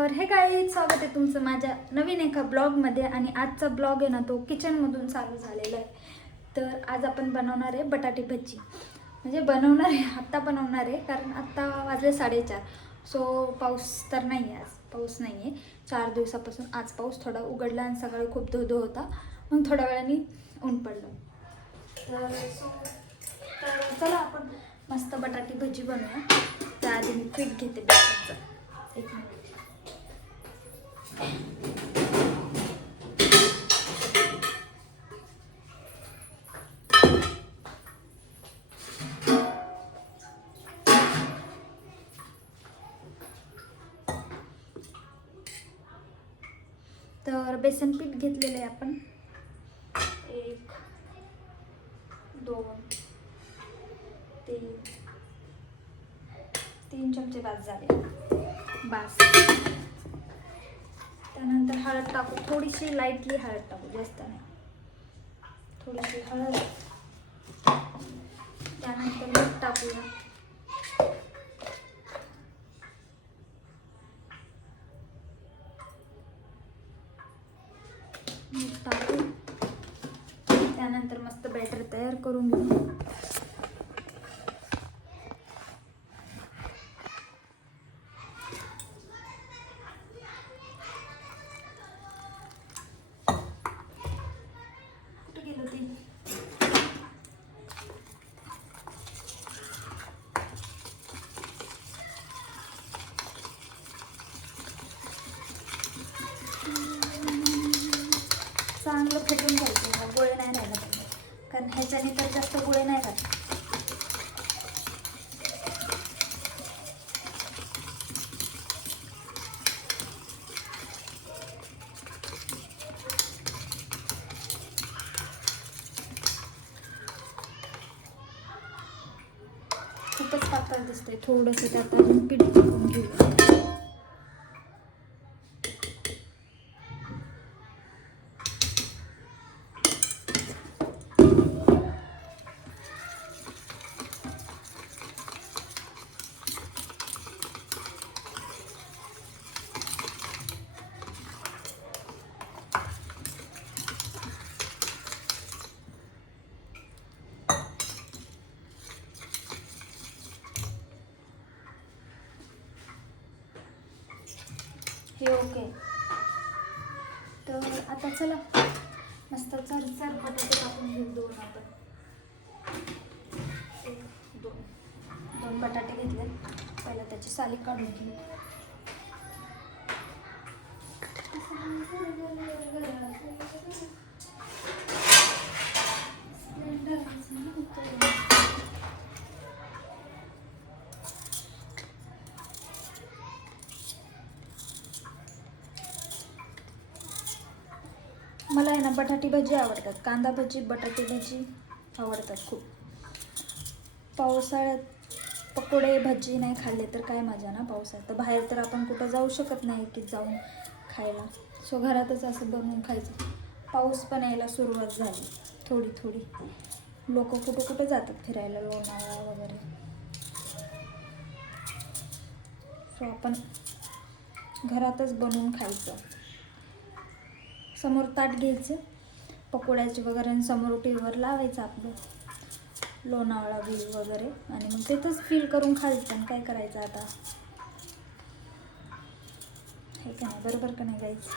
तर हे काय स्वागत आहे तुमचं माझ्या नवीन एका ब्लॉगमध्ये. आणि आजचा ब्लॉग आहे ना तो किचनमधून चालू झालेला आहे. तर आज आपण बनवणार आहे बटाटे भजी. म्हणजे बनवणार आहे, आत्ता बनवणार आहे, कारण आत्ता वाजले 4:30. सो पाऊस तर नाही आहे, आज पाऊस नाही आहे 4 दिवसापासून. आज पाऊस थोडा उघडला आणि सकाळी खूप धो होता, मग थोड्या वेळाने ऊन पडलं. तर चला आपण मस्त बटाटे भजी बनवूया. त्याआधी मी पीठ घेते बेसनचं. एक मिनिट. तर बेसन पीठ घेतलेलं आहे आपण. 1 2 3 चमचे बास झाले. बास. त्यानंतर हळद टाकू, थोडीशी लाईटली हळद टाकू, जास्त नाही, थोडीशी हळद. त्यानंतर मीठ टाकूया. मीठ टाकू. त्यानंतर मस्त बॅटर तयार करून घेऊ. कुठे गेलो ते? चांगलं फेटून घ्यायचं, गोळे नाही राहिला पाहिजे, कारण ह्याच्याने तर जास्त गोळे नाही राहत. खूपच पातळ दिसतंय, थोडंसं त्यात अजून पीठ टाकून घेऊया. हे ओके. तर आता चला मस्त चरचर बटाटे टाकून घेऊ. 2 आपण 1 2 बटाटे घेतले. पहिला त्याची साली काढून घेऊ. मला आहे ना बटाटे भजी आवडतात, कांदा भजी, बटाटे भजी आवडतात खूप. पावसाळ्यात पकोडे भजी नाही खाल्ले तर काय मजा ना पावसाळ्यात. तर बाहेर तर आपण कुठं जाऊ शकत नाही की जाऊन खायला. सो घरातच असं बनवून खायचं. पाऊस पण यायला सुरुवात झाली थोडी थोडी. लोक कुठं जातात फिरायला, लोणावळा वगैरे. सो आपण घरातच बनवून खायचं. समोर ताट घ्यायचं पकोड्याचे वगैरे आणि समोर टीव्हीवर लावायचं आपलं लोणावळा व्ह्यू वगैरे, आणि मग तिथंच फील करून खायचं. आणि काय करायचं आता, हे का नाही, बरोबर का नाही गाईज?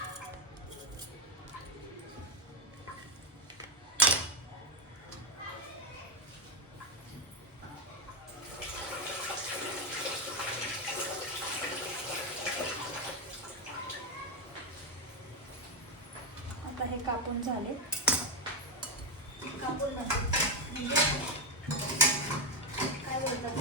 आता हे कापून झाले. कापून म्हणजे काय बोलतात,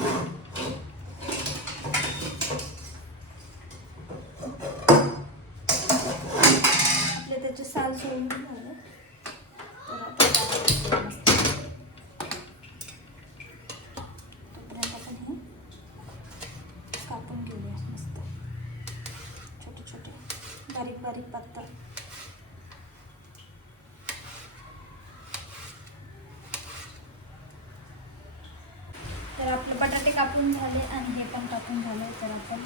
आपले त्याचे साल सोडून झाले. तर आता तोपर्यंत आपण हे कापून घेऊया मस्त छोटे छोटे, बारीक बारीक पातळ. तर आपले बटाटे कापून झाले आणि हे पण कापून झाले. तर आपण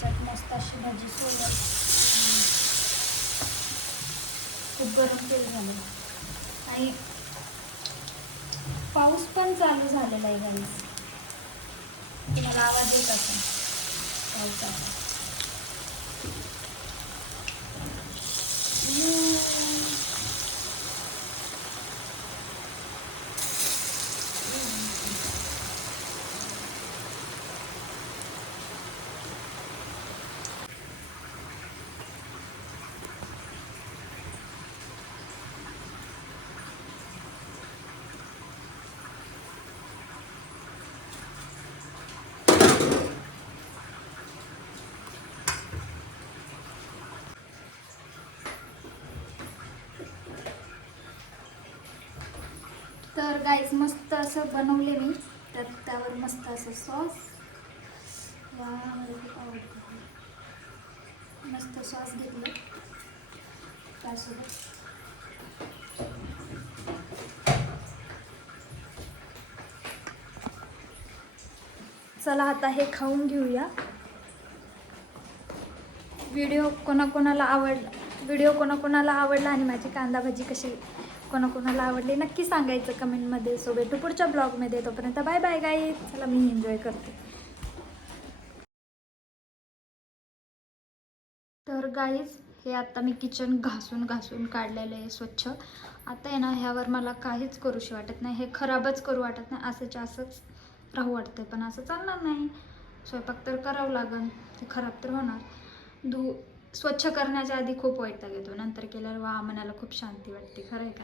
त्याच्यात मस्त अशी भाजी सोडून खूप गरम तेल झालं आणि पाऊस पण चालू झालेला आहे गाईस. तुम्हाला आवाज येत असेल पावसाचा. तर गाईस मस्त असं बनवले मी. तर त्यावर मस्त असं सॉस, मस्त सॉस घेतलं त्यासोबत. चला आता हे खाऊन घेऊया. व्हिडिओ कोणाकोणाला आवडला आणि माझी कांदा भाजी कशी कोणाकोणाला आवडली नक्की सांगायचं कमेंटमध्ये. सो भेटू पुढच्या ब्लॉगमध्ये. तोपर्यंत बाय बाय गाईज. चला मी एन्जॉय करते. तर गाईज हे आता मी किचन घासून काढलेलं आहे स्वच्छ. आता आहे ना ह्यावर मला काहीच करूशी वाटत नाही. हे खराबच करू वाटत नाही. असंच राहू वाटतं पण असं चालणार नाही. स्वयंपाक तर करावं लागेल. ते खराब तर होणार. स्वच्छ करण्याच्या आधी खूप वैताग येतो. नंतर केल्यावर वा मनाला खूप शांती वाटते. खरं आहे का?